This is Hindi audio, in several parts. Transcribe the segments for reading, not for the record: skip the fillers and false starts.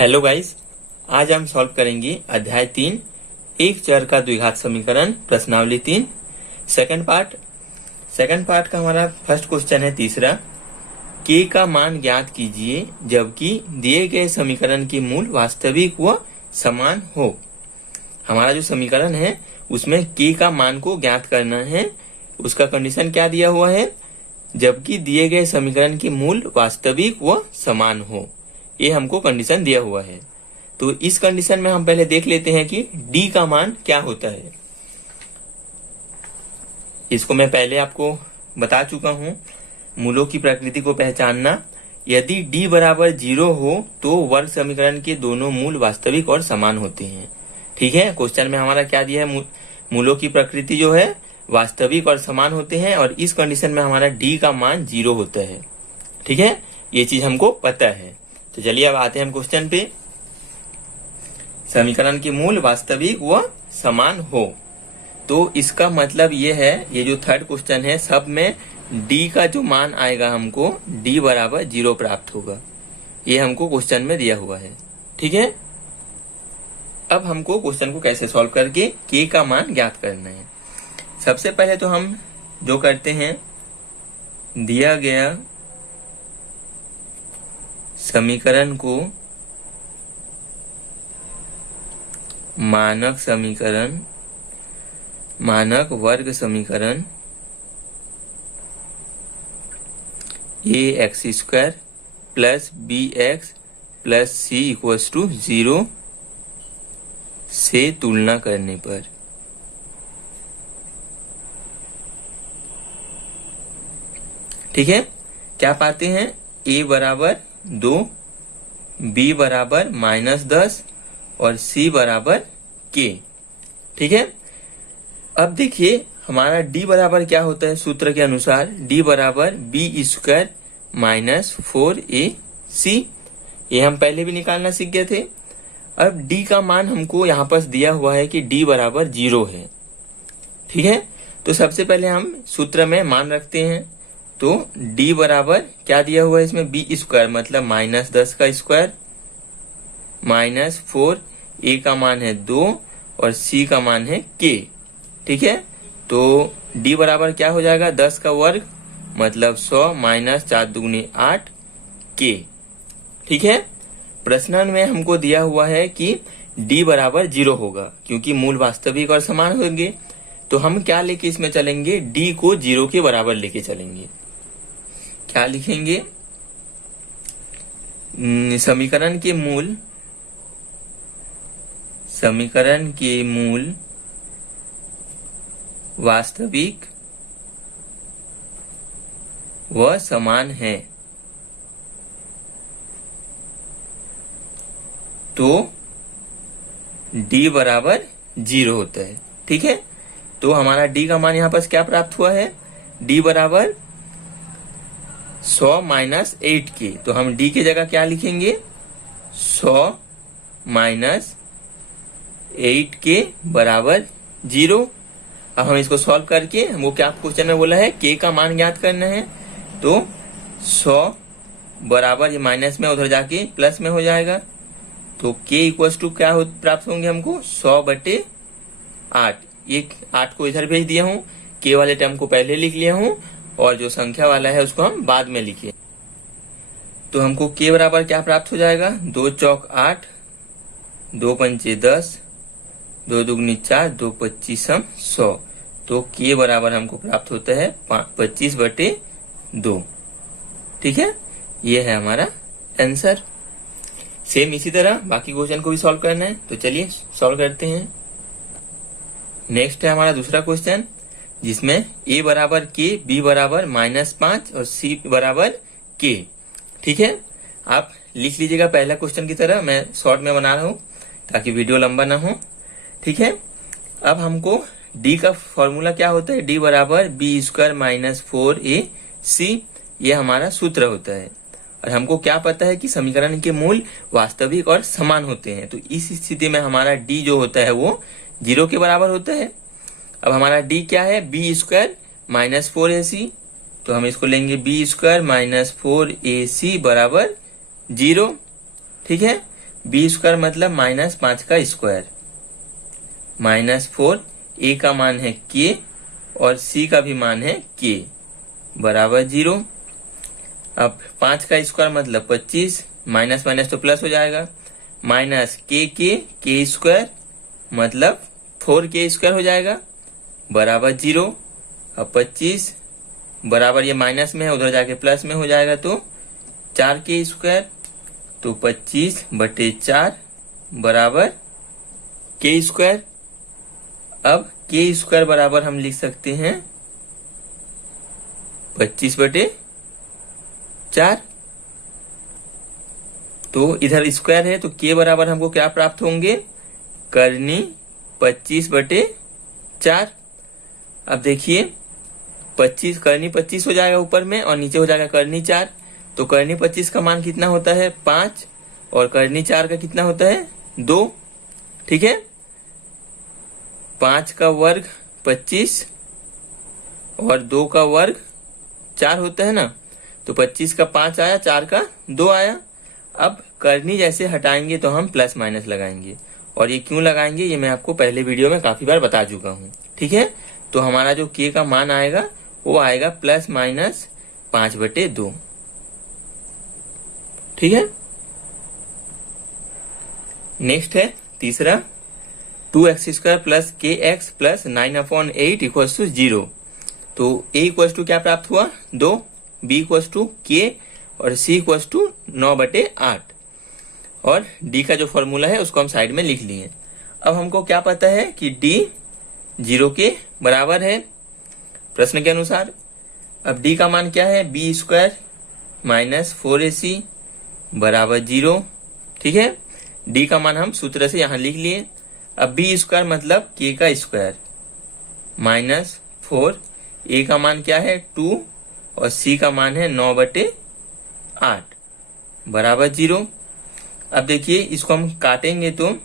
हेलो गाइस, आज हम सॉल्व करेंगे अध्याय 3 एक चर का द्विघात समीकरण प्रश्नावली 3 सेकंड पार्ट का हमारा फर्स्ट क्वेश्चन है तीसरा। k का मान ज्ञात कीजिए जबकि दिए गए समीकरण के मूल वास्तविक व समान हो। हमारा जो समीकरण है उसमें k का मान को ज्ञात करना है। उसका कंडीशन क्या दिया हुआ है? जबकि दिए गए समीकरण के मूल वास्तविक व समान हो, ये हमको कंडीशन दिया हुआ है। तो इस कंडीशन में हम पहले देख लेते हैं कि d का मान क्या होता है। इसको मैं पहले आपको बता चुका हूं, मूलों की प्रकृति को पहचानना। यदि d बराबर 0 हो तो वर्ग समीकरण के दोनों मूल वास्तविक और समान होते हैं। ठीक है, क्वेश्चन में हमारा क्या दिया है? मूलों की प्रकृति जो है वास्तविक और समान होते हैं और इस कंडीशन में हमारा d का मान 0 होता है। ठीक है, ये चीज हमको पता है। तो चलिए अब आते हैं हम क्वेश्चन पे। समीकरण के मूल वास्तविक व समान हो, तो इसका मतलब ये है, ये जो थर्ड क्वेश्चन है सब में d का जो मान आएगा हमको d बराबर 0 प्राप्त होगा। ये हमको क्वेश्चन में दिया हुआ है। ठीक है, अब हमको क्वेश्चन को कैसे सॉल्व करके k का मान ज्ञात करना है। सबसे पहले तो हम जो करते हैं, दिया गया समीकरण को मानक समीकरण, मानक वर्ग समीकरण ax² plus bx plus c equals to 0 से तुलना करने पर ठीक है, क्या पाते हैं? a बराबर 2, b बराबर -10 और c बराबर k। ठीक है, अब देखिए हमारा d बराबर क्या होता है सूत्र के अनुसार? d बराबर b² माइनस 4ac। ये हम पहले भी निकालना सीख गए थे। अब d का मान हमको यहाँ पर दिया हुआ है कि d बराबर 0 है। ठीक है, तो सबसे पहले हम सूत्र में मान रखते हैं। तो d बराबर क्या दिया हुआ है इसमें? b² मतलब -10 का स्क्वायर माइनस 4, a का मान है 2 और c का मान है k। ठीक है, तो d बराबर क्या हो जाएगा? 10 का वर्ग मतलब 100 माइनस 4 दूनी 8 k। ठीक है, प्रश्न में हमको दिया हुआ है कि d बराबर 0 होगा क्योंकि मूल वास्तविक और समान होंगे। तो हम क्या लेके इसमें चलेंगे? d को 0 के बराबर लेके चलेंगे। क्या लिखेंगे? समीकरण के मूल वास्तविक व समान है, तो d बराबर 0 होता है। ठीक है, तो हमारा d का मान यहाँ पर क्या प्राप्त हुआ है? d बराबर 100 माइनस 8k। तो हम d की जगह क्या लिखेंगे? 100 माइनस 8k बराबर 0। अब हम इसको सॉल्व करके हमको क्या क्वेश्चन में बोला है? k का मान ज्ञात करना है। तो 100 बराबर ये माइनस में उधर जाके प्लस में हो जाएगा। तो k इक्वल्स टू क्या प्राप्त होंगे हमको? 100/8। ये 8 को इधर भेज दिया हूँ, k वाले टर्म को पहले लिख लिया हूँ और जो संख्या वाला है उसको हम बाद में लिखे। तो हमको k बराबर क्या प्राप्त हो जाएगा? 2 चौक 8, 2 पंचे 10, 2 दुगनी 4, 2 25 100। तो k बराबर हमको प्राप्त होता है 25/2। ठीक है, ये है हमारा आंसर। सेम इसी तरह बाकी क्वेश्चन को भी सॉल्व करना है, तो चलिए सॉल्व करते हैं। नेक्स्ट है हमारा दूसरा क्वेश्चन, जिसमें a बराबर k, b बराबर -5 और c बराबर k। ठीक है, आप लिख लीजिएगा पहला क्वेश्चन की तरह, मैं शॉर्ट में बना रहा हूं ताकि वीडियो लंबा ना हो। ठीक है, अब हमको d का फॉर्मूला क्या होता है? d बराबर b² माइनस 4ac, ये हमारा सूत्र होता है। और हमको क्या पता है कि समीकरण के मूल वास्तविक और समान होते हैं। तो इस स्थिति में हमारा d जो होता है वो 0 के बराबर होता है। अब हमारा d क्या है? b² minus 4ac। तो हम इसको लेंगे b² माइनस 4ac बराबर 0। ठीक है, बी स्क्वायर मतलब -5 का स्क्वायर, -4, ए का मान है के और सी का भी मान है के, बराबर 0। अब 5 का स्क्वायर मतलब 25, माइनस माइनस तो प्लस हो जाएगा, माइनस के स्क्वायर मतलब 4 स्क्वायर हो जाएगा, बराबर 0। अब 25 बराबर ये माइनस में है, उधर जाके प्लस में हो जाएगा तो 4 स्क्वायर, तो 25/4 बराबर के स्क्वायर। अब के स्क्वायर बराबर हम लिख सकते हैं 25/4। तो इधर स्क्वायर है तो के बराबर हमको क्या प्राप्त होंगे, करनी 25/4। अब देखिए 25 करनी 25 हो जाएगा ऊपर में और नीचे हो जाएगा करनी 4। तो करनी 25 का मान कितना होता है 5 और करनी 4 का कितना होता है 2। ठीक है, 5 का वर्ग 25 और 2 का वर्ग 4 होता है ना, तो 25 का 5 आया, 4 का 2 आया। अब करनी जैसे हटाएंगे तो हम प्लस माइनस लगाएंगे, और ये क्यों लगाएंगे ये मैं आपको पहले वीडियो में काफी बार बता चुका हूँ। ठीक है, तो हमारा जो के का मान आएगा वो आएगा +-5/2। ठीक है, नेक्स्ट है तीसरा, 2x² + kx + 9/8 = 0। तो a = क्या प्राप्त हुआ 2, b = k और c = 9/8। और d का जो फॉर्मूला है उसको हम साइड में लिख लिए। अब हमको क्या पता है कि d 0 के बराबर है प्रश्न के अनुसार। अब d का मान क्या है, b² - 4ac बराबर 0। ठीक है, d का मान हम सूत्र से यहां लिख लिए। अब b² मतलब k का स्क्वायर -4, a का मान क्या है 2 और c का मान है 9/8 बराबर 0। अब देखिए इसको हम काटेंगे तो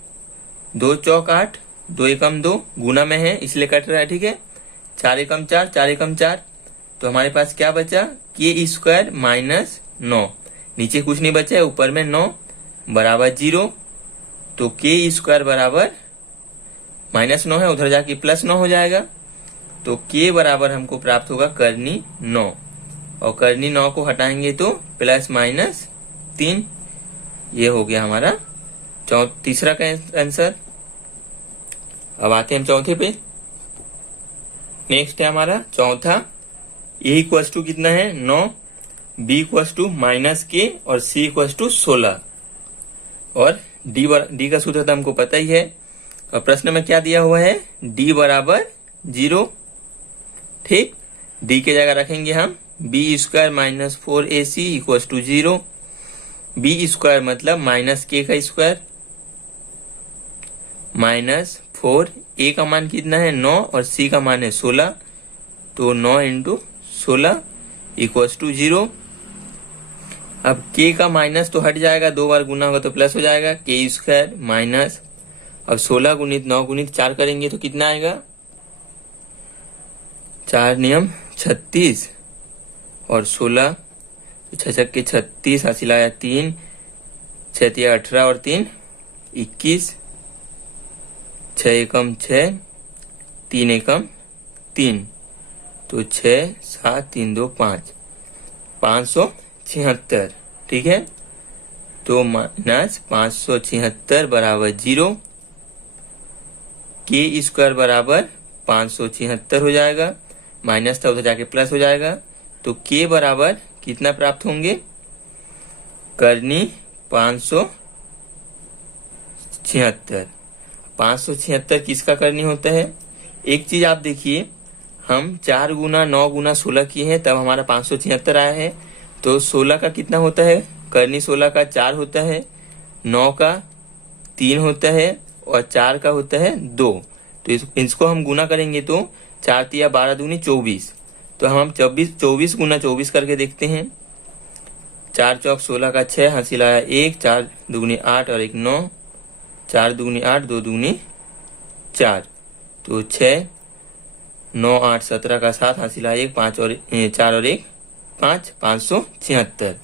2 चौक 8, 2 एकम 2, गुना में है इसलिए कट रहा है। ठीक है, 4 एकम 4, 4 एकम 4, तो हमारे पास क्या बचा k² - 9, नीचे कुछ नहीं बचा है, ऊपर में 9 बराबर 0। तो k² बराबर -9 है, उधर जाके +9 हो जाएगा। तो k बराबर हमको प्राप्त होगा करनी 9, और करनी 9 को हटाएंगे तो +-3। ये हो गया हमारा तीसरा का आंसर। अब आते हैं हम चौथे पे। नेक्स्ट है हमारा चौथा, a = कितना है 9, b = -k और c = 16। और d का सूत्र तो हमको पता ही है, और प्रश्न में क्या दिया हुआ है d बराबर 0। ठीक, d के जगह रखेंगे हम b² - 4ac = 0। b² मतलब -k का स्क्वायर -4, a का मान कितना है 9 और c का मान है 16, तो 9 × 16 = 0। अब k का माइनस तो हट जाएगा, 2 बार गुना होगा तो प्लस हो जाएगा, k² माइनस, अब 16 × 9 × 4 करेंगे तो कितना आएगा 4 नियम 36 और 16, 6 के 36, हासिल आया 3, 6 18 और 3 21, 6 एकम 6, 3 एकम 3, तो 6 7 3 2 5, 576। ठीक है, तो -576 बराबर 0, k² बराबर 576 हो जाएगा, माइनस था उधर जाके प्लस हो जाएगा। तो k बराबर कितना प्राप्त होंगे, करनी 576। 576 किसका करनी होता है, एक चीज आप देखिए, हम 4 × 9 × 16 किए हैं तब हमारा 576 आया है। तो 16 का कितना होता है, करनी 16 का 4 होता है, 9 का 3 होता है और 4 का होता है 2। तो इसको हम गुना करेंगे तो 4 × 12 = 24। तो हम 24 × 24 करके देखते हैं। 4 चौक 16 का 6, हासिल आया 1, 4 दूनी 8 और 1 9, 4 दूनी 8, 2 दूनी 4, तो 6 9 8 17 का 7, हासिल आया 1, 5 और 4 और 1 5, 576।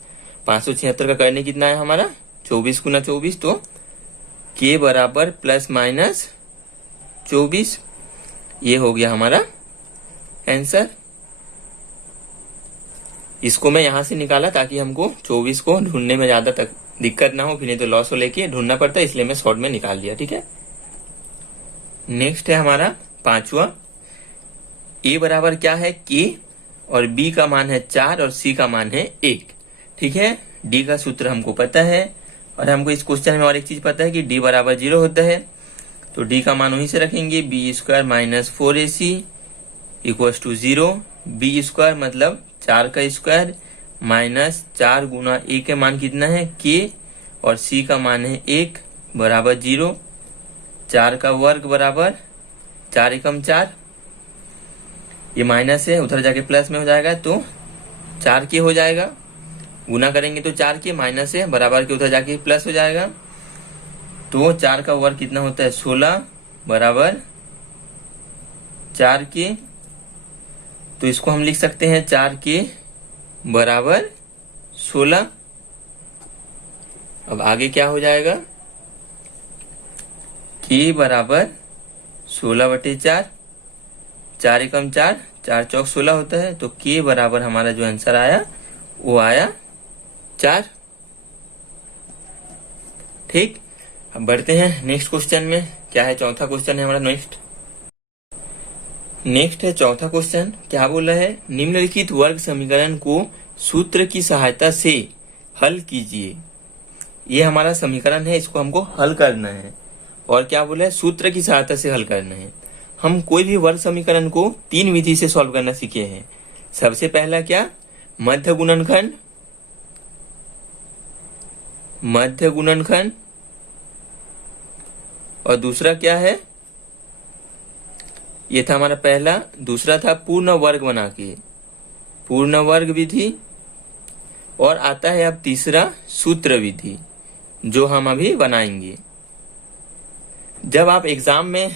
576 का करने कितना है हमारा 24 × 24, तो k बराबर प्लस माइनस 24। ये हो गया हमारा आंसर। इसको मैं यहां से निकाला ताकि हमको 24 को ढूंढने में ज्यादा तक दिक्कत ना हो, फिर नहीं तो लॉस हो लेके ढूंढना पड़ता है, इसलिए मैं शॉर्ट में निकाल दिया। ठीक है, नेक्स्ट है हमारा पांचवा। a बराबर क्या है k और b का मान है 4 और c का मान है 1। ठीक है, d का सूत्र हमको पता है और हमको इस क्वेश्चन में और एक चीज पता है कि d बराबर 0 होता है, तो d का मान वहीं से रखेंगे। b square minus 4ac equal to 0। b square मतलब 4 का स्क्वायर माइनस 4 गुना a के मान कितना है k और c का मान है 1 बराबर 0। 4 का वर्ग बराबर 4 एकम 4, ये माइनस है उधर जाके प्लस में हो जाएगा तो 4 के हो जाएगा। गुना करेंगे तो 4 के, माइनस है बराबर के उधर जाके प्लस हो जाएगा, तो 4 का वर्ग कितना होता है 16 बराबर 4 के। तो इसको हम लिख सकते हैं 4 के बराबर 16। अब आगे क्या हो जाएगा, k बराबर 16/4, 4 एकम 4, 4 चौक 16 होता है, तो k बराबर हमारा जो आंसर आया वो आया 4। ठीक, अब बढ़ते हैं नेक्स्ट क्वेश्चन में। क्या है, चौथा क्वेश्चन है हमारा नेक्स्ट है चौथा क्वेश्चन। क्या बोला है, निम्नलिखित वर्ग समीकरण को सूत्र की सहायता से हल कीजिए। ये हमारा समीकरण है, इसको हमको हल करना है। और क्या बोला है, सूत्र की सहायता से हल करना है। हम कोई भी वर्ग समीकरण को 3 विधि से सॉल्व करना सीखे हैं। सबसे पहला क्या, मध्य गुणनखंड, और दूसरा क्या है, ये था हमारा पहला। दूसरा था पूर्ण वर्ग बना के, पूर्ण वर्ग विधि। और आता है अब तीसरा सूत्र विधि, जो हम अभी बनाएंगे। जब आप एग्जाम में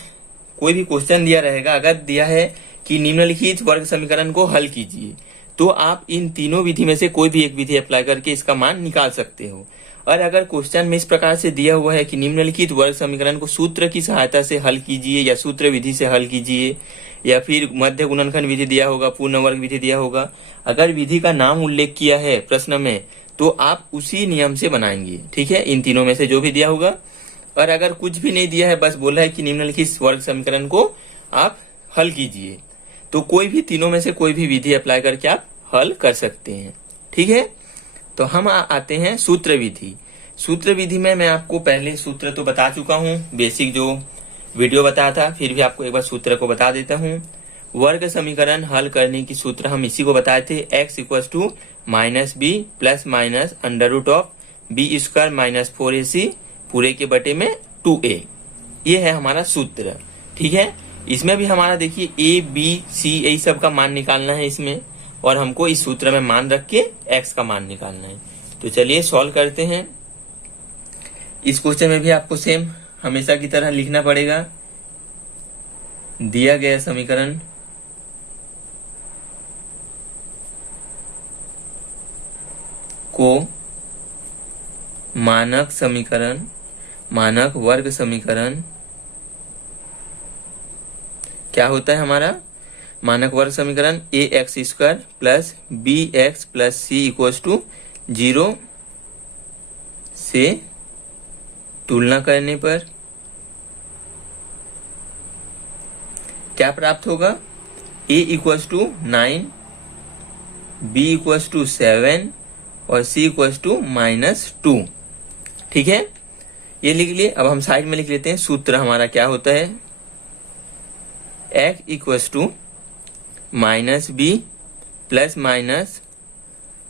कोई भी क्वेश्चन दिया रहेगा, अगर दिया है कि निम्नलिखित वर्ग समीकरण को हल कीजिए, तो आप इन तीनों विधि में से कोई भी एक विधि अप्लाई करके इसका मान निकाल सकते हो। और अगर क्वेश्चन में इस प्रकार से दिया हुआ है कि निम्नलिखित वर्ग समीकरण को सूत्र की सहायता से हल कीजिए या सूत्र विधि से हल कीजिए, या फिर मध्य गुणनखंड विधि दिया होगा, पूर्ण वर्ग विधि दिया होगा, अगर विधि का नाम उल्लेख किया है प्रश्न में तो आप उसी नियम से बनाएंगे। ठीक है, इन तीनों में से जो भी दिया होगा। और अगर कुछ भी नहीं दिया है, बस बोला है कि निम्नलिखित वर्ग समीकरण को आप हल कीजिए, तो कोई भी तीनों में से कोई भी विधि अप्लाई करके आप हल कर सकते हैं। ठीक है, तो हम आते हैं सूत्र विधि। सूत्र विधि में मैं आपको पहले सूत्र तो बता चुका हूं, बेसिक जो वीडियो बताया था, फिर भी आपको एक बार सूत्र को बता देता हूं। वर्ग समीकरण हल करने की सूत्र हम इसी को बताए थे, x equal to -b plus minus √b square minus 4ac पूरे के बटे में 2a। ये है हमारा सूत्र। ठीक है, इसमें भी हमारा देखिए a b c यही सब का मान निकालना है इसमें, और हमको इस सूत्र में मान रख के x का मान निकालना है। तो चलिए सॉल्व करते हैं। इस क्वेश्चन में भी आपको सेम हमेशा की तरह लिखना पड़ेगा, दिया गया समीकरण को मानक वर्ग समीकरण क्या होता है हमारा, मानक वर्ग समीकरण ax square plus bx plus c equal to 0 से तुलना करने पर क्या प्राप्त होगा, a equal to 9, b equal to 7 और c इक्वल टू -2। ठीक है, ये लिख लिए। अब हम साइड में लिख लेते हैं, सूत्र हमारा क्या होता है, x equal to -b plus minus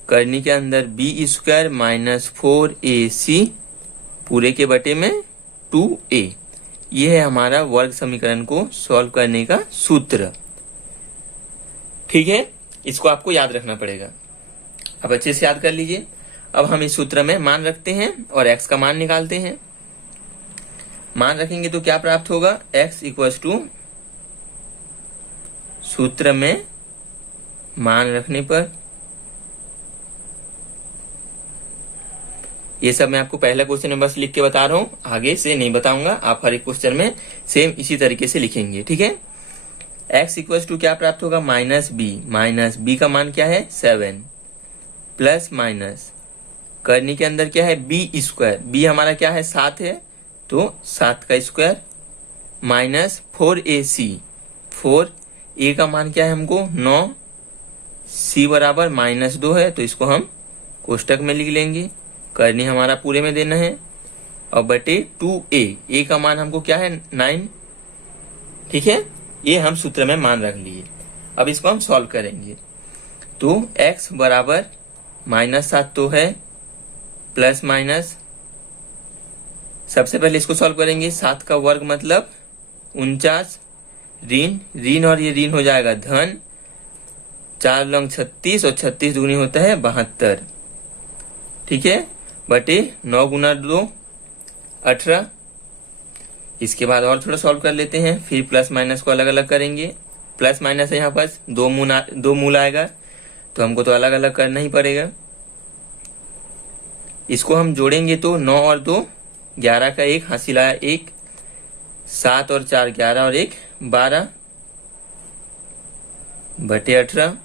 करने के अंदर b स्क्वायर माइनस 4ac पूरे के बटे में 2a। यह है हमारा वर्ग समीकरण को सॉल्व करने का सूत्र। ठीक है, इसको आपको याद रखना पड़ेगा। अब अच्छे से याद कर लीजिए। अब हम इस सूत्र में मान रखते हैं और x का मान निकालते हैं। मान रखेंगे तो क्या प्राप्त होगा, x इक्वल टू सूत्र में मान रखने पर ये सब मैं आपको पहला क्वेश्चन में बस लिख के बता रहा हूँ, आगे से नहीं बताऊंगा। आप हर एक क्वेश्चन में सेम इसी तरीके से लिखेंगे, ठीक है। x इक्वल टू क्या प्राप्त होगा, माइनस बी का मान क्या है 7, प्लस माइनस करनी के अंदर क्या है बी स्क्वायर, बी हमारा क्या है 7 है, तो 7 का स्क्वायर, माइनस 4ac, 4a का मान क्या है हमको 9, c बराबर -2 है, तो इसको हम कोष्टक में लिख लेंगे, करनी हमारा पूरे में देना है, और बटे 2a का मान हमको क्या है 9, ठीक है। ये हम सूत्र में मान रख लिए। अब इसको हम सॉल्व करेंगे, तो x बराबर -7 तो है, प्लस माइनस, सबसे पहले इसको सॉल्व करेंगे, 7 का वर्ग मतलब 49, ऋण और ये ऋण हो जाएगा धन, 4 लंग 36 और 36 दुगनी होता है 72, ठीक है, बटे 9 गुना 2 18। इसके बाद और थोड़ा सॉल्व कर लेते हैं, फिर प्लस माइनस को अलग अलग करेंगे, प्लस माइनस है यहाँ पास दो मूल आएगा, तो हमको तो अलग अलग करना ही पड़ेगा। इसको हम जोड़ेंगे तो 9 और 2 11 का 1 हासिल आया 1, 7 और 4 11 और 1 12 बटे 18।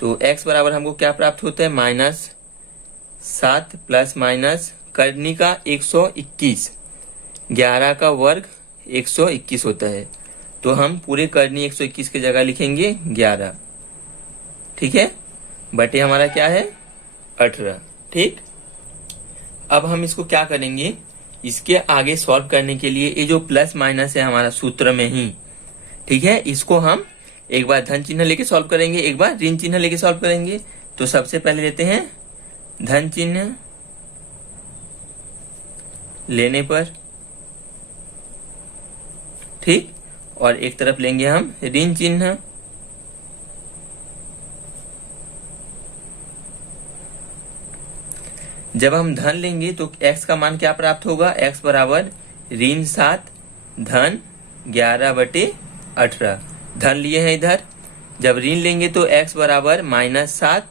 तो x बराबर हमको क्या प्राप्त होता है -7 प्लस माइनस करनी का 121, 11 का वर्ग 121 होता है, तो हम पूरे करनी 121 की जगह लिखेंगे 11, ठीक है, बटे हमारा क्या है 18, ठीक। अब हम इसको क्या करेंगे, इसके आगे सॉल्व करने के लिए ये जो प्लस माइनस है हमारा सूत्र में ही, ठीक है, इसको हम एक बार धन चिन्ह लेके सॉल्व करेंगे, एक बार ऋण चिन्ह लेके सॉल्व करेंगे। तो सबसे पहले लेते हैं धन चिन्ह लेने पर, ठीक, और एक तरफ लेंगे हम ऋण चिन्ह, जब हम धन लेंगे तो x का मान क्या प्राप्त होगा, x बराबर -7 धन 11 बटे 18, धन लिए हैं इधर, जब ऋण लेंगे तो x बराबर -7,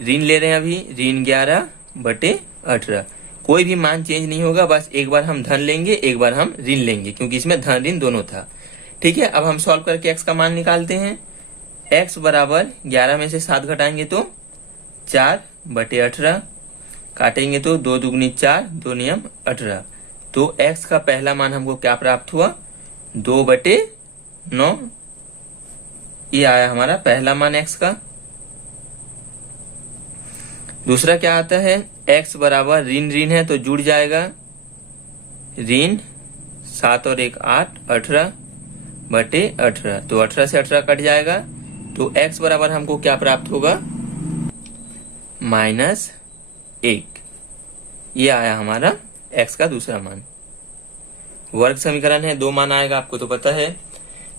ऋण ले रहे हैं अभी ऋण 11 बटे 18, कोई भी मान चेंज नहीं होगा, बस एक बार हम धन लेंगे एक बार हम ऋण लेंगे, क्योंकि इसमें धन ऋण दोनों था, ठीक है। अब हम सॉल्व करके x का मान निकालते हैं, x बराबर 11 में से 7 घटाएंगे तो 4 बटे 18, काटेंगे तो 2 दुगनी 4 2 नियम 18, तो x का पहला मान हमको क्या प्राप्त हुआ 2 बटे 9, ये आया हमारा पहला मान x का। दूसरा क्या आता है, x बराबर ऋण है तो जुड़ जाएगा, ऋण 7 और 1 8 18 बटे 18, तो 18 से 18 कट जाएगा, तो x बराबर हमको क्या प्राप्त होगा -1, ये आया हमारा x का दूसरा मान। वर्ग समीकरण है, 2 मान आएगा, आपको तो पता है,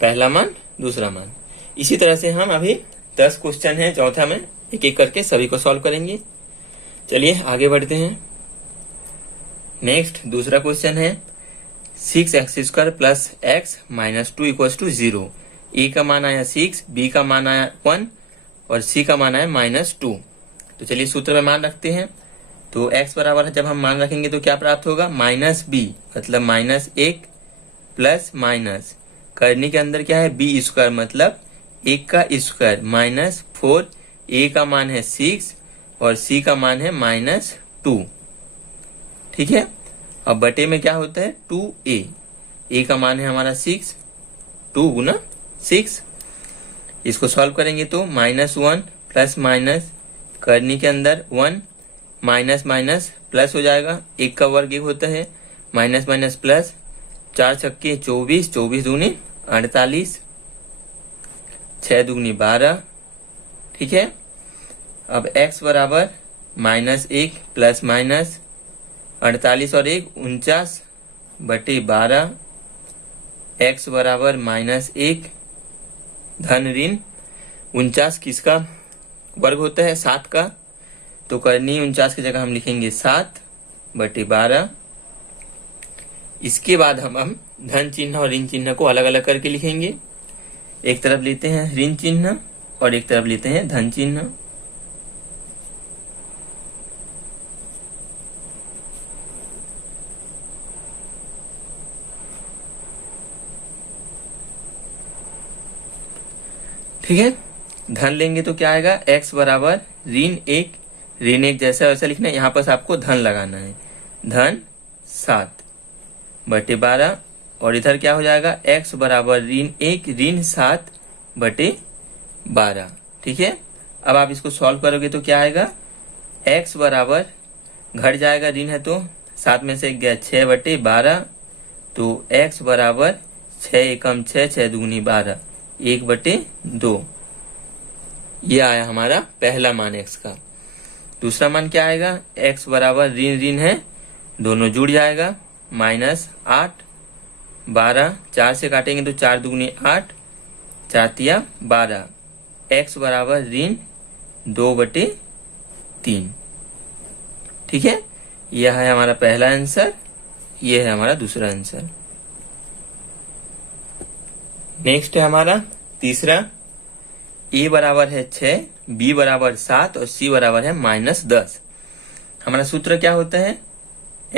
पहला मान दूसरा मान। इसी तरह से हम अभी 10 क्वेश्चन है चौथा में, एक एक करके सभी को सॉल्व करेंगे। चलिए आगे बढ़ते हैं। नेक्स्ट दूसरा क्वेश्चन है 6x² plus x minus 2 equal to 0। A का मान आया 6, बी का मान आया 1 और सी का मान आया -2। तो चलिए सूत्र में मान रखते हैं, तो x बराबर जब हम मान रखेंगे तो क्या प्राप्त होगा -b मतलब -1 प्लस माइनस करने के अंदर क्या है b² मतलब 1 का स्क्वायर -4, a का मान है 6 और c का मान है -2, ठीक है। अब बटे में क्या होता है 2a, a का मान है हमारा 6, 2 गुना 6, इसको सॉल्व करेंगे तो -1 प्लस माइनस करने के अंदर 1 माइनस माइनस प्लस हो जाएगा, 1 का वर्ग 1 होता है, माइनस माइनस प्लस, 4 छक्के 24, 24 दूनी 48, 6 दुगनी 12, ठीक है। अब x बराबर -1 प्लस माइनस 48 और 1 49 बटे 12, x बराबर -1 धन ऋण 49 किसका वर्ग होता है 7 का, तो करनी 49 की जगह हम लिखेंगे 7 बटे 12। इसके बाद हम धन चिन्ह और ऋण चिन्ह को अलग अलग करके लिखेंगे, एक तरफ लेते हैं ऋण चिन्ह और एक तरफ लेते हैं धन चिन्ह। ठीक है। धन लेंगे तो क्या आएगा, x बराबर ऋण 1 जैसा वैसा लिखना है, यहाँ पर आपको धन लगाना है, धन 7/12 और इधर क्या हो जाएगा, x बराबर ऋण 7/12। ठीक है। अब आप इसको सॉल्व करोगे तो क्या आएगा, x बराबर घट जाएगा, ऋण है तो 7 में से 1 गया 6/12, तो x बराबर 6 एकम 6, 6 दूनी 12, 1/2। ये आया हमारा पहला मान x का। दूसरा मान क्या आएगा, x बराबर ऋण है, दोनों जुड़ जाएगा, -8, 12, 4 से काटेंगे तो 4 दूनी 8, 4 तिया 12, x बराबर ऋण 2/3। ठीक है। यह है हमारा पहला आंसर, यह है हमारा दूसरा आंसर। नेक्स्ट है हमारा तीसरा, a बराबर है 6, b बराबर 7 और c बराबर है -10। हमारा सूत्र क्या होता है,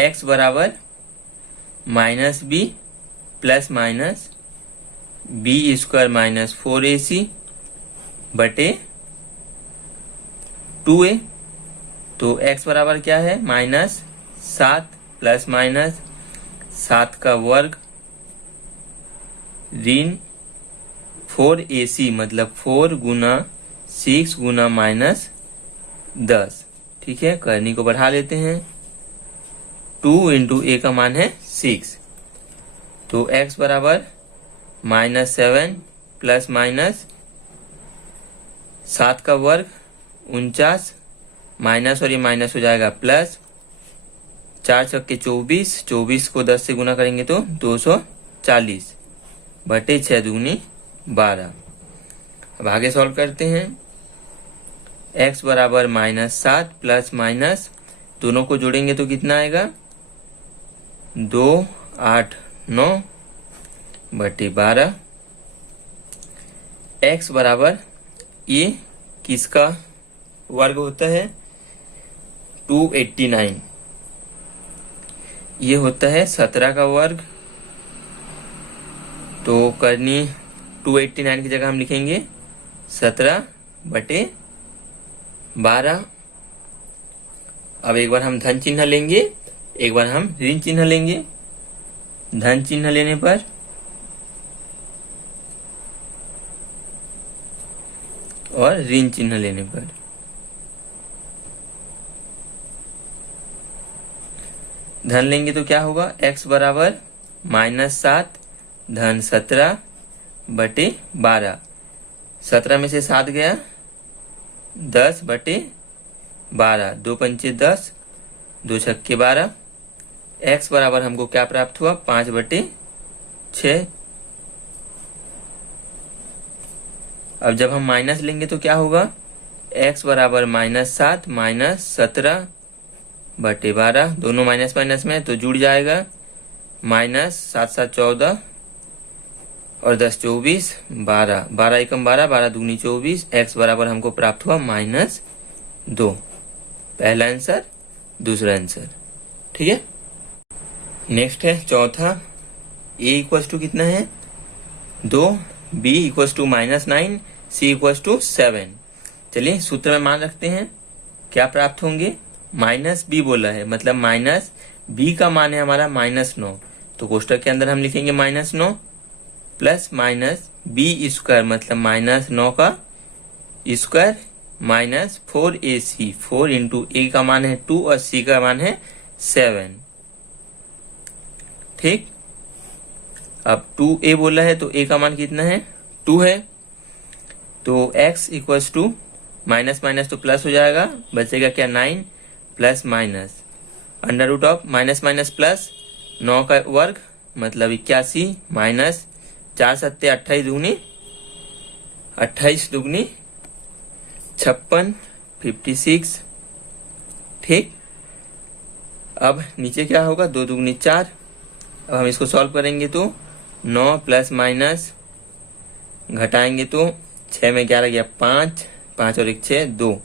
x बराबर -b plus minus b² -4ac बटे 2a। तो x बराबर क्या है, -7 प्लस माइनस 7 का वर्ग ऋण 4ac मतलब 4 गुना 6 गुना -10। ठीक है, करनी को बढ़ा लेते हैं, 2 इंटू a का मान है 6, तो x बराबर -7 प्लस माइनस 7 का वर्ग 49 माइनस और ये माइनस हो जाएगा प्लस, 4 छक्के 24, 24 को 10 से गुना करेंगे तो 240 बटे 6 दूनी 12। अब आगे सॉल्व करते हैं, x बराबर -7 प्लस माइनस दोनों को जोड़ेंगे तो कितना आएगा, 2, 8, 9 बटे 12। x बराबर ये किसका वर्ग होता है, 289, ये होता है 17 का वर्ग। तो करनी 289 की जगह हम लिखेंगे 17/12। अब एक बार हम धन चिन्ह लेंगे, एक बार हम ऋण चिन्ह लेंगे। धन चिन्ह लेने पर और ऋण चिन्ह लेने पर धन लेंगे तो क्या होगा, x बराबर -7 धन 17 बटे 12। 17 में से 7 गया, 10 बटे 12, 2 पंचे 10, 2 छक्के 12। x बराबर हमको क्या प्राप्त हुआ, 5/6। अब जब हम माइनस लेंगे तो क्या होगा, x बराबर -7 -17 बटे 12, दोनों माइनस माइनस में तो जुड़ जाएगा, -7 7 14 और 10 24, 12, 12 एकम 12, 12 दूनी 24। x बराबर हमको प्राप्त हुआ -2। पहला आंसर, दूसरा आंसर। ठीक है। नेक्स्ट है चौथा, a इक्वल टू कितना है, 2, b equal to -9, c equal to 7। चलिए सूत्र में मान रखते हैं, क्या प्राप्त होंगे, -b बोला है मतलब -b का मान है हमारा -9, तो कोष्टक के अंदर हम लिखेंगे -9 प्लस -b² मतलब -9 का स्क्वायर -4ac, 4 इंटू a का मान है 2 और c का मान है 7। ठीक। अब 2a बोला है तो a का मान कितना है, 2 है, तो x equal to minus minus तो प्लस हो जाएगा, बचेगा क्या, 9 plus minus under root of minus minus plus 9 का वर्ग मतलब 81 माइनस 4 सत्ते 28 दूनी 28 दुगनी 56 56। ठीक। अब नीचे क्या होगा, 2 दुगनी 4। अब हम इसको सॉल्व करेंगे तो 9 प्लस माइनस घटाएंगे तो 6 में 11 गया 5, 5 और 1 6, 2,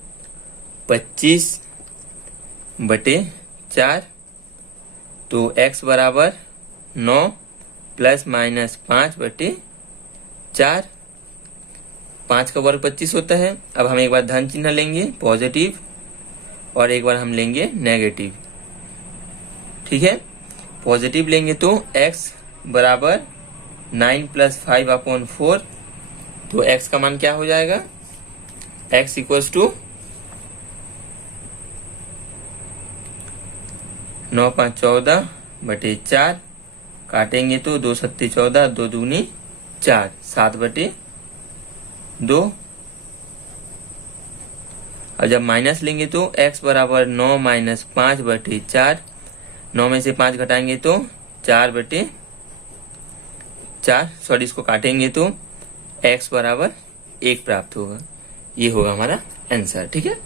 25 बटे 4। तो x बराबर 9 प्लस माइनस 5 बटे 4। 5 का वर्ग 25 होता है। अब हम एक बार धन चिन्ह लेंगे पॉजिटिव और एक बार हम लेंगे नेगेटिव। ठीक है, पॉजिटिव लेंगे तो x बराबर 9 + 5/4। तो x का मान क्या हो जाएगा, x इक्वल्स टू 9 × 5 = 14/4। काटेंगे तो 2 × 7 = 14, 2 दूनी 4, 7/2। और जब माइनस लेंगे तो x बराबर 9 - 5/4। 9 में से 5 घटाएंगे तो 4/4। सॉरी, इसको काटेंगे तो x बराबर 1 प्राप्त होगा। ये होगा हमारा आंसर। ठीक है,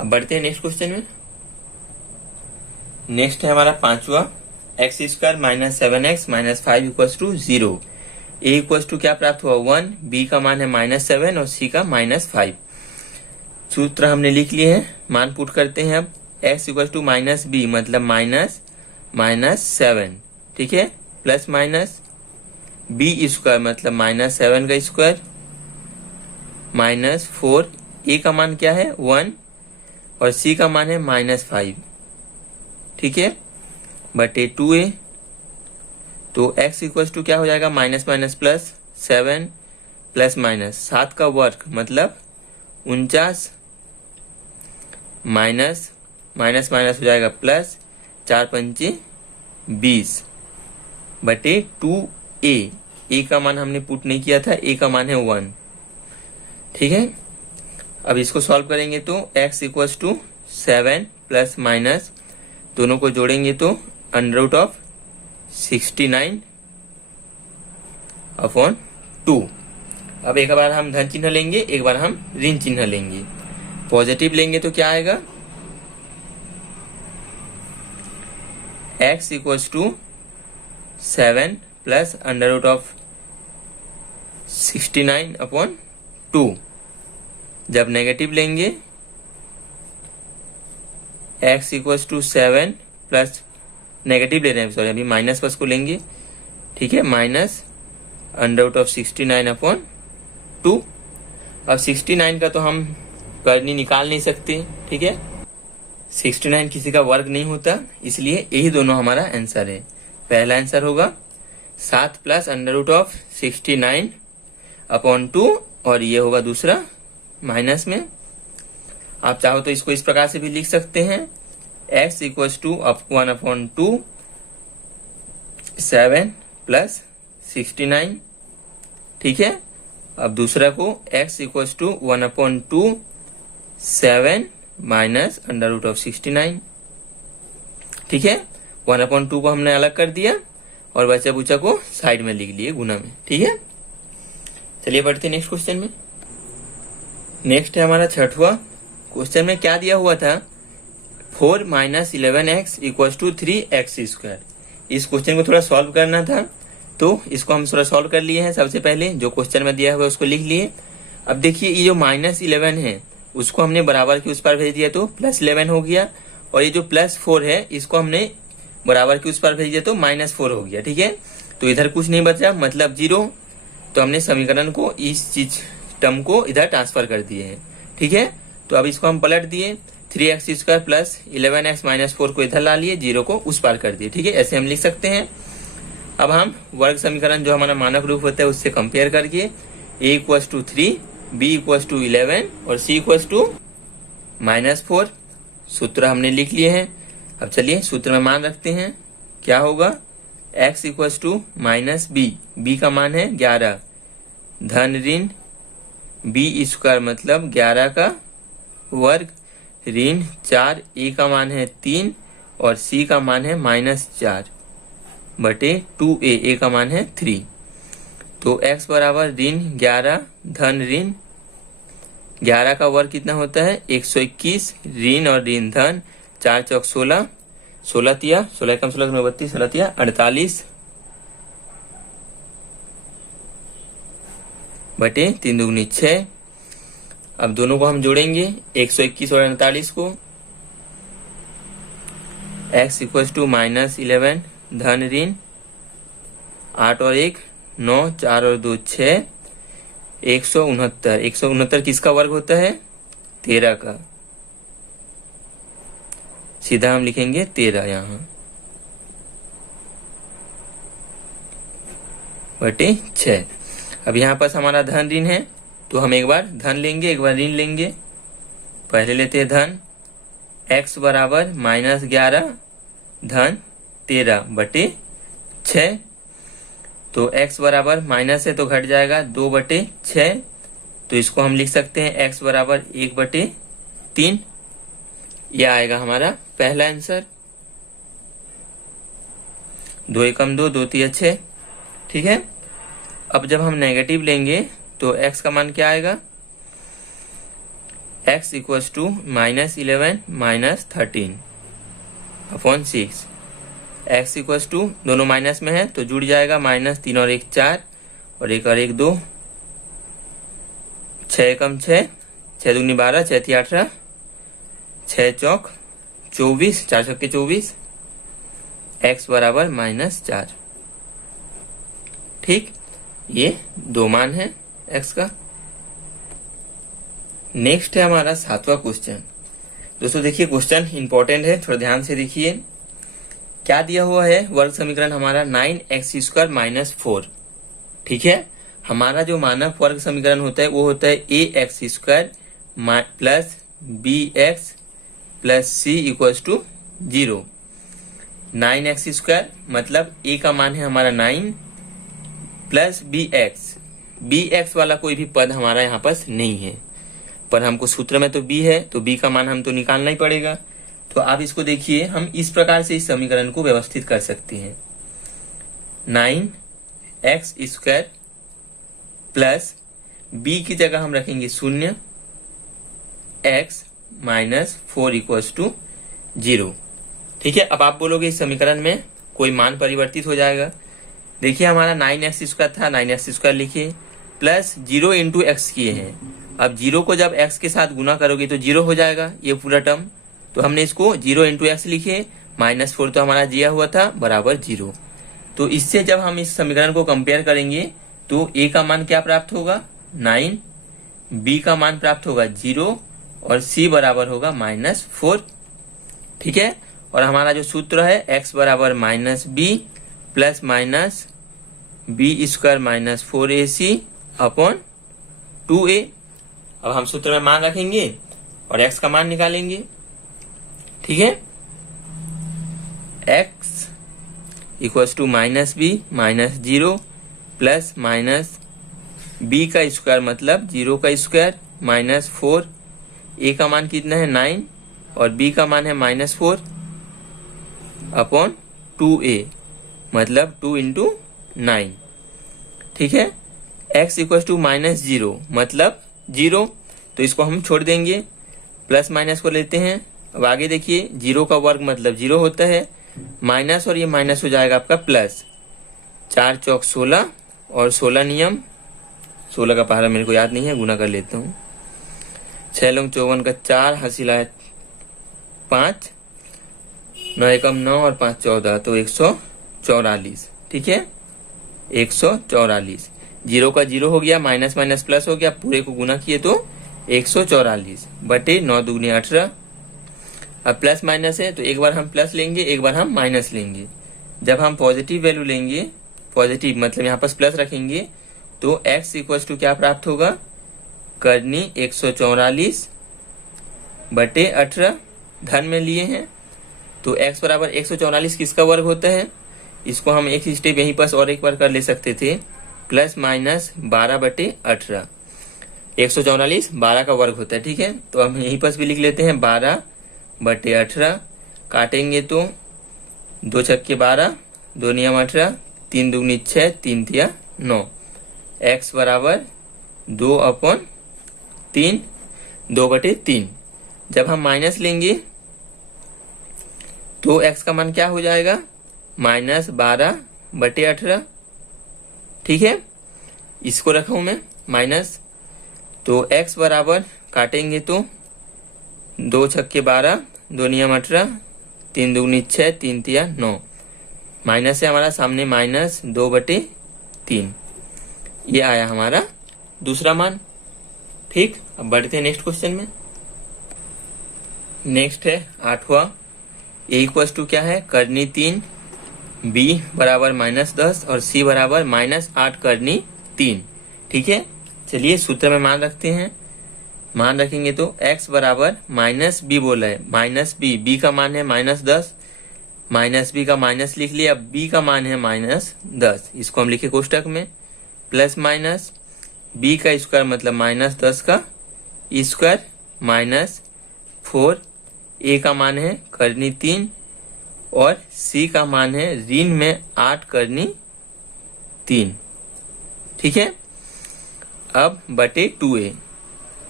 अब बढ़ते हैं नेक्स्ट क्वेश्चन में। नेक्स्ट है हमारा पांचवा, x² - 7x - 5 = 0। a equals to क्या प्राप्त हुआ 1, b का मान है -7 और c का -5। सूत्र हमने लिख लिए हैं, मान पुट करते हैं। अब x इक्वल्स टू -b मतलब -7, ठीक है, प्लस माइनस b² मतलब -7 का स्क्वायर -4। a का मान क्या है 1 और c का मान है -5, ठीक है, बटे 2a। तो x इक्वल्स टू क्या हो जाएगा minus minus plus 7 plus minus 7 का वर्ग मतलब 49 माइनस माइनस माइनस हो जाएगा प्लस 4 × 5 = 20 बटे 2a। a का मान हमने पुट नहीं किया था, a का मान है 1, ठीक है। अब इसको सॉल्व करेंगे तो x equals to 7 plus minus दोनों को जोड़ेंगे तो √69/2। अब एक बार हम धन चिन्ह लेंगे, एक बार हम ऋण चिन्ह लेंगे। पॉजिटिव लेंगे तो क्या आएगा x इक्वल्स टू 7 प्लस √69/2। जब नेगेटिव लेंगे x equals to 7 plus negative ले रहे हैं, सॉरी अभी माइनस बस को लेंगे, ठीक है, माइनस √69/2। अब 69 का तो हम करनी निकाल नहीं सकते, ठीक है, 69 किसी का वर्ग नहीं होता, इसलिए यही दोनों हमारा आंसर है। पहला आंसर होगा 7 प्लस √69/2 और ये होगा दूसरा माइनस में। आप चाहो तो इसको इस प्रकार से भी लिख सकते हैं, x इक्वल्स टू 1/2 7 प्लस 69, ठीक है। अब दूसरा को x इक्वल्स टू 1/2 7 माइनस √69, ठीक है। 1/2 को हमने अलग कर दिया और बचा बुचा को साइड में लिख लिए गुना में, ठीक है। चलिए बढ़ते नेक्स्ट क्वेश्चन में। नेक्स्ट है हमारा छठवा क्वेश्चन में क्या दिया हुआ था 4 - 11x = 3x²। इस क्वेश्चन को थोड़ा सॉल्व करना था, तो इसको हम थोड़ा सॉल्व कर लिए हैं। सबसे पहले जो क्वेश्चन में दिया हुआ है उसको लिख लिए। अब देखिए ये जो -11 है उसको हमने बराबर के उस पार भेज दिया तो +11 हो गया, और ये जो +4 है इसको हमने बराबर के उस पार भेज दिया तो -4 हो गया, ठीक है। तो इधर कुछ नहीं बचा मतलब 0, तो हमने समीकरण को इस चीज टर्म को इधर ट्रांसफर कर दिए हैं, ठीक है। तो अब इसको हम पलट दिए, 3x² प्लस 11x - 4 को इधर ला लिए, 0 को उस पार कर दिए, ठीक है, ऐसे हम लिख सकते हैं। अब हम वर्ग समीकरण जो हमारा मानक रूप होता है उससे कंपेयर करके a equals to 3, b equals to 11 और c इक्वल्स टू -4 सूत्र हमने लिख लिए हैं। अब चलिए सूत्र में मान रखते हैं, क्या होगा x equals to -b, b का मान है 11 धन ऋण b² मतलब 11 का वर्ग ऋण 4, a का मान है 3 और c का मान है -4 बटे 2a, a का मान है 3। तो x बराबर ऋण 11 धन ऋण 11 का वर्ग कितना होता है 121, ऋण और ऋण धन 4 × 16, 16 तिया 16 कम 16 32, 16 तिया 48 बटे 3 दूनी 6। अब दोनों को हम जोड़ेंगे 121 और 48 को, x इक्वल्स टू -11 धन ऋण 8 और 1 9, 4 और 2 6 169। 169 किसका वर्ग होता है? 13 का। सीधा हम लिखेंगे 13 यहाँ बटे 6। अब यहाँ पास हमारा धन ऋण है तो हम एक बार धन लेंगे एक बार ऋण लेंगे। पहले लेते हैं धन, x बराबर -11 धन 13 बटे 6। तो x बराबर माइनस है तो घट जाएगा 2 बटे 6। तो इसको हम लिख सकते हैं x बराबर 1 बटे 3। यह आएगा हमारा पहला आंसर। 2 एकम 2, 2 तिया 6। ठीक है। अब जब हम नेगेटिव लेंगे तो x का मान क्या आएगा? x equals to -11 -13 upon 6। x equals to दोनों माइनस में है तो जुड़ जाएगा -3 और 1 4 और 1 और 1 2। 6 एकम 6, 6 दूनी 12, 6 तिया 18, 6 चौक 24, 4 छक्के 24। x बराबर -4। ठीक, ये दो मान है x का। नेक्स्ट है हमारा 7वां क्वेश्चन। दोस्तों देखिए क्वेश्चन इंपॉर्टेंट है, थोड़ा ध्यान से देखिए। क्या दिया हुआ है? वर्ग समीकरण हमारा 9x² -4। ठीक है। हमारा जो मानक वर्ग समीकरण होता है वो होता है ax² plus bx plus c equals to 0। 9x² मतलब a का मान है हमारा 9 प्लस bx वाला कोई भी पद हमारा यहाँ पास नहीं है, पर हमको सूत्र में तो b है तो b का मान हम तो निकालना ही पड़ेगा। तो आप इसको देखिए, हम इस प्रकार से इस समीकरण को व्यवस्थित कर सकते हैं। 9x² प्लस b की जगह हम रखेंगे 0, x -4 इक्वल्स टू 0। ठीक है। अब आप बोलोगे इस समीकरण में कोई मान परिवर्तित हो जाएगा। देखिए हमारा 9x² था, 9x² लिखिए प्लस 0 इंटू एक्स किए हैं। अब 0 को जब x के साथ गुना करोगे तो 0 हो जाएगा ये पूरा टर्म। तो हमने इसको 0 इंटू एक्स लिखे, -4 तो हमारा दिया हुआ था बराबर 0। तो इससे जब हम इस समीकरण को कंपेयर करेंगे तो a का मान क्या प्राप्त होगा? 9, b का मान प्राप्त होगा 0 और c बराबर होगा -4। ठीक है। और हमारा जो सूत्र है x बराबर -b plus minus b² -4ac upon 2a। अब हम सूत्र में मान रखेंगे और x का मान निकालेंगे। ठीक है। x equals to -b -0 plus minus b का स्क्वायर मतलब 0 का स्क्वायर -4। a का मान कितना है? 9 और b का मान है -4 अपॉन 2a मतलब 2 इंटू 9। ठीक है। x इक्वल्स टू -0 मतलब 0, तो इसको हम छोड़ देंगे, प्लस माइनस को लेते हैं। अब आगे देखिए 0 का वर्ग मतलब 0 होता है, माइनस और ये माइनस हो जाएगा आपका प्लस। 4 चौक 16 और 16 नियम, 16 का पहाड़ा मेरे को याद नहीं है, गुना कर लेता हूँ। 6 लोग 54 का 4, हासिल है 5, 9 एकम 9 और 5 14 तो 144। ठीक है। 144। 0 का 0 हो गया, माइनस माइनस प्लस हो गया, पूरे को गुना किए तो 144 बटे 9 दूनी 18। अब प्लस माइनस है तो एक बार हम प्लस लेंगे एक बार हम माइनस लेंगे। जब हम पॉजिटिव वैल्यू लेंगे, पॉजिटिव मतलब यहाँ पास प्लस रखेंगे, तो x इक्वल्स टू क्या प्राप्त होगा? करनी 144 बटे 18 धन में लिए हैं तो x बराबर 144 किसका वर्ग होता है? इसको हम एक स्टेप यहीं पास और एक बार कर ले सकते थे, प्लस माइनस 12 बटे 18। 144 12 का वर्ग होता है। ठीक है। तो हम यहीं पास भी लिख लेते हैं 12 बटे 18, काटेंगे तो 2 छक्के 12, 2 नियम 18, 3 दूनी 6, 3 तिया 9। x बराबर 2 अपॉन 3, 2 बटे 3। जब हम माइनस लेंगे तो x का मान क्या हो जाएगा? -12 बटे 18। ठीक है। इसको रखा हूं मैं माइनस, तो x बराबर काटेंगे तो 2 छक्के 12, 2 नियम 18, 3 दूनी 6, 3 तिया 9। माइनस है हमारा सामने -2 बटे 3। ये आया हमारा दूसरा मान। ठीक, अब बढ़ते हैं नेक्स्ट क्वेश्चन में। नेक्स्ट है 8वां। ए इक्वल्स टू क्या है, करनी 3, बी बराबर -10 और सी बराबर -8 करनी 3। ठीक है, चलिए सूत्र में मान रखते हैं। मान रखेंगे तो x बराबर -b बोला है, -b, b का मान है -10, -b का माइनस लिख लिया, b का मान है -10, इसको हम लिखे कोष्टक में, प्लस माइनस b का स्क्वायर मतलब -10 का स्क्वायर -4, a का मान है करनी 3 और c का मान है ऋण में 8 करनी 3। ठीक है, अब बटे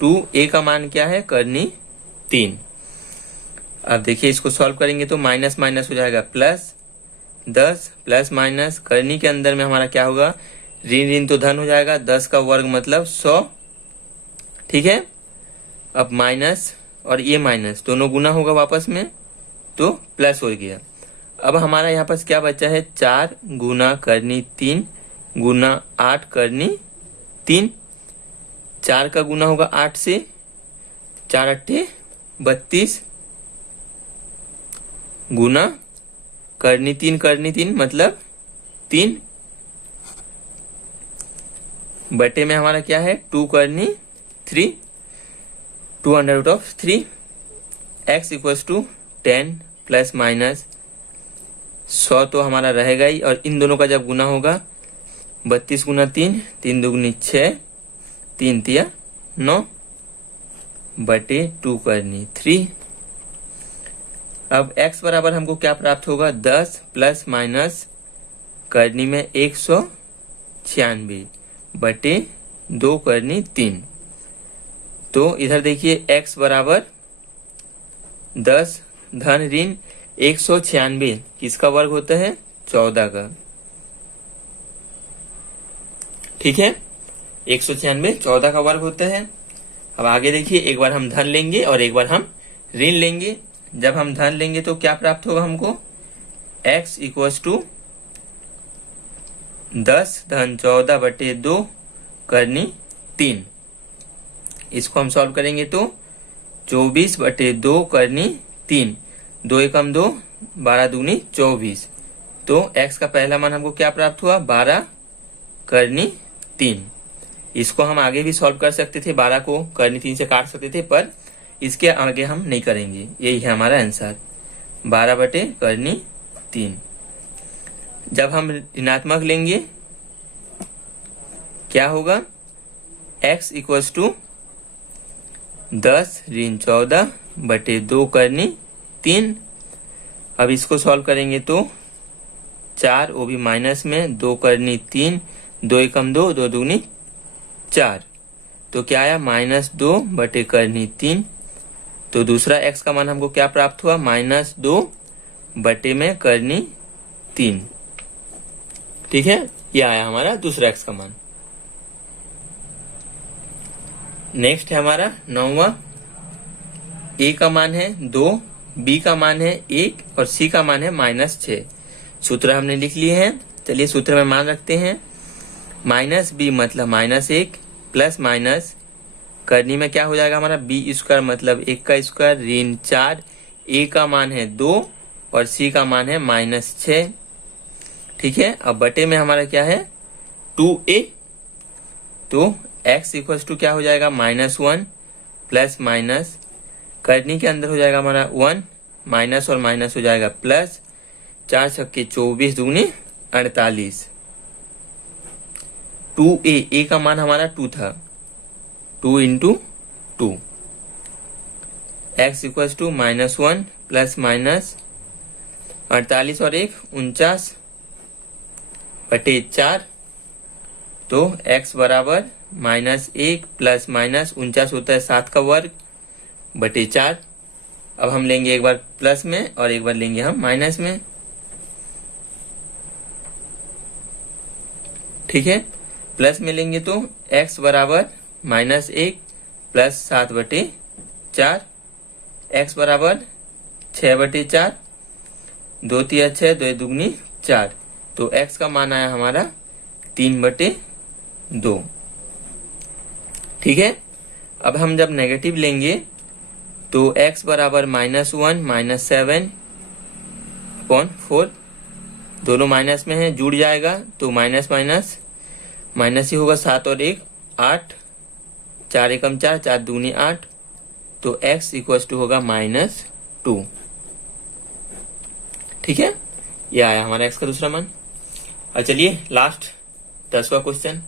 2a का मान क्या है, करनी 3। अब देखिए इसको सॉल्व करेंगे तो माइनस माइनस हो जाएगा प्लस, 10 प्लस माइनस करनी के अंदर में हमारा क्या होगा, ऋण ऋण तो धन हो जाएगा, 10 का वर्ग मतलब 100। ठीक है, अब माइनस और ये माइनस दोनों गुना होगा वापस में तो प्लस हो गया। अब हमारा यहाँ पास क्या बचा है, 4 गुना करनी 3 गुना 8 करनी 3। 4 का गुना होगा 8 से, 4 अट्ठे 32 गुना करनी 3 मतलब 3 बटे में हमारा क्या है 2 करनी 3, 2√3। x equals to 10 plus minus 100 तो हमारा रहेगा ही, और इन दोनों का जब गुना होगा 32 गुना 3, 3 दुगनी 6, 3 तिया 9 बटे 2 करनी 3। अब x बराबर हमको क्या प्राप्त होगा, 10 प्लस माइनस करनी में 196 बटे 2 करनी 3। तो इधर देखिए x बराबर 10 धन ऋण 196 किसका वर्ग होता है, 14 का। ठीक है, 196 14 का वर्ग होता है। अब आगे देखिए, एक बार हम धन लेंगे और एक बार हम ऋण लेंगे। जब हम धन लेंगे तो क्या प्राप्त होगा हमको, x इक्वल्स टू 10 धन 14 बटे 2 करनी 3। इसको हम सॉल्व करेंगे तो 24 बटे 2 करनी 3, 2 एकम 2, 12 दूनी 24। तो x का पहला मान हमको क्या प्राप्त हुआ, 12 करनी 3। इसको हम आगे भी सॉल्व कर सकते थे, 12 को करनी 3 से काट सकते थे, पर इसके आगे हम नहीं करेंगे। यही है हमारा आंसर, 12 बटे करनी 3। जब हम ऋणात्मक लेंगे क्या होगा, x इक्वल्स टू 10 ऋण 14 बटे 2 करनी 3। अब इसको सॉल्व करेंगे तो 4, वो भी माइनस में, 2 करनी 3, 2 एकम 2, 2 दूनी 4। तो क्या आया, -2 बटे करनी 3। तो दूसरा x का मान हमको क्या प्राप्त हुआ, -2 बटे में करनी 3। ठीक है, ये आया हमारा दूसरा x का मान। नेक्स्ट है हमारा 9वां। a का मान है 2, b का मान है 1 और c का मान है -6। सूत्र हमने लिख लिए हैं, चलिए सूत्र में मान रखते हैं। -b मतलब -1 प्लस माइनस करनी में क्या हो जाएगा हमारा, b स्क्वायर मतलब 1 का स्क्वायर ऋण 4, a का मान है 2 और c का मान है -6। ठीक है, अब बटे में हमारा क्या है 2a। तो x इक्वल्स टू क्या हो जाएगा, -1 प्लस माइनस करनी के अंदर हो जाएगा हमारा 1, माइनस और माइनस हो जाएगा प्लस, 4 छक्के 24 दूनी 48। 2a का मान हमारा 2 था, 2 into 2। x equals to -1 plus minus 48 और 1 49 बटे 4। तो x बराबर -1 प्लस माइनस 49 होता है 7 का वर्ग बटे 4। अब हम लेंगे एक बार प्लस में और एक बार लेंगे हम माइनस में। ठीक है, प्लस में लेंगे तो x बराबर -1 प्लस 7 बटे 4, x बराबर 6 बटे 4, 2 तिया 6, 2 दुगनी 4। तो x का मान आया हमारा 3 बटे 2। ठीक है। अब हम जब नेगेटिव लेंगे तो x बराबर -1 -7 अपॉन 4, दोनों माइनस में है, जुड़ जाएगा तो माइनस माइनस माइनस ही होगा, 7 और 1 8, 4 एकम 4, 4 दूनी 8, तो x इक्वल टू होगा -2। ठीक है, ये आया हमारा x का दूसरा मान। और चलिए लास्ट 10वां क्वेश्चन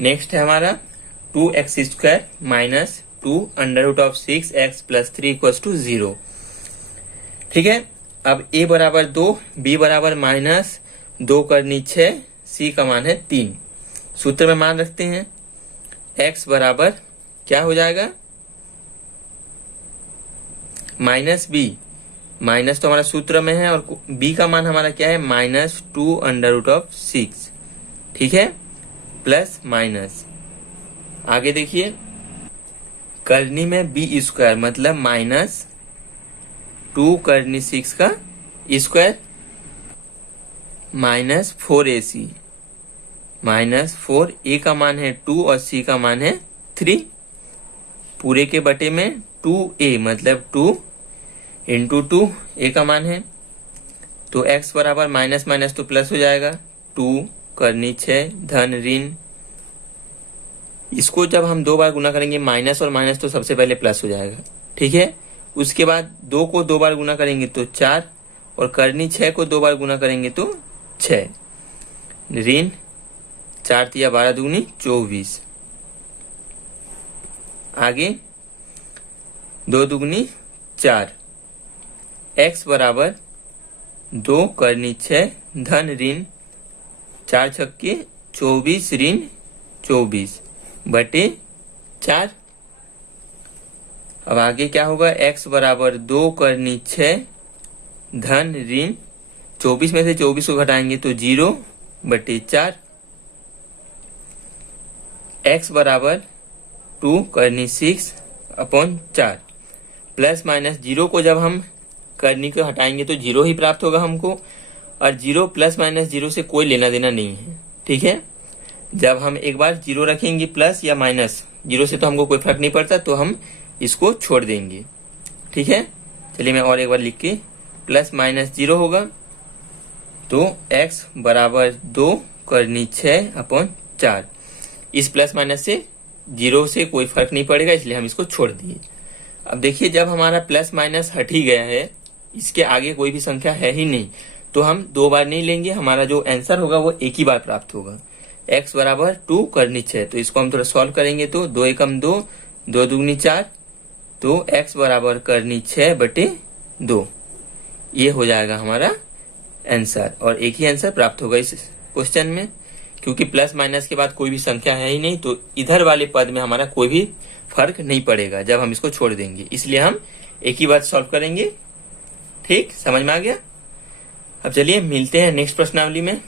नेक्स्ट है हमारा 2x² minus 2 √ 6x + 3 equal to 0। ठीक है, अब a बराबर 2, b बराबर -2 करनी 6, c का मान है 3। सूत्र में मान रखते हैं, x बराबर क्या हो जाएगा -b, माइनस तो हमारा सूत्र में है और b का मान हमारा क्या है -2 √ 6। ठीक है, प्लस माइनस आगे देखिए, करनी में b² मतलब -2 करनी 6 का स्क्वायर -4ac, -4, a का मान है 2 और c का मान है 3, पूरे के बटे में 2a मतलब 2 × 2, a का मान है, तो x बराबर माइनस माइनस तो प्लस हो जाएगा, 2 करनी 6 धन ऋण, इसको जब हम 2 बार गुना करेंगे माइनस और माइनस तो सबसे पहले प्लस हो जाएगा। ठीक है, उसके बाद 2 को 2 बार गुना करेंगे तो 4 और करनी 6 को 2 बार गुना करेंगे तो 6, ऋण 4 × 12 दूनी 24, आगे 2 दूनी 4, x बराबर 2 करनी 6 धन ऋण 4 छक्के 24 ऋण 24 बटे 4। अब आगे क्या होगा, x बराबर 2 करनी 6 धन ऋण 24 में से 24 को घटाएंगे तो 0 बटे 4, x बराबर 2 करनी 6 अपॉन 4, प्लस माइनस 0 को जब हम करनी को हटाएंगे तो 0 ही प्राप्त होगा हमको, और 0 प्लस माइनस 0 से कोई लेना देना नहीं है। ठीक है, जब हम एक बार 0 रखेंगे प्लस या माइनस, 0 से तो हमको कोई फर्क नहीं पड़ता, तो हम इसको छोड़ देंगे। ठीक है, चलिए मैं और एक बार लिख के, प्लस माइनस 0 होगा तो x बराबर 2 करनी 6 अपॉन 4, इस प्लस माइनस से 0 से कोई फर्क नहीं पड़ेगा, इसलिए हम इसको छोड़ दिए। अब देखिए, जब हमारा प्लस माइनस हट ही गया है, इसके आगे कोई भी संख्या है ही नहीं, तो हम 2 बार नहीं लेंगे, हमारा जो आंसर होगा वो एक ही बार प्राप्त होगा। x बराबर 2 करनी 6, तो इसको हम थोड़ा सॉल्व करेंगे तो 2 एकम 2, 2 दूनी 4, तो x बराबर करनी 6 बटे 2, ये हो जाएगा हमारा आंसर, और एक ही आंसर प्राप्त होगा इस क्वेश्चन में, क्योंकि प्लस माइनस के बाद कोई भी संख्या है ही नहीं, तो इधर वाले पद में हमारा कोई भी फर्क नहीं पड़ेगा जब हम इसको छोड़ देंगे, इसलिए हम एक ही बार सॉल्व करेंगे। ठीक, समझ में आ गया। अब चलिए मिलते हैं नेक्स्ट प्रश्नावली में।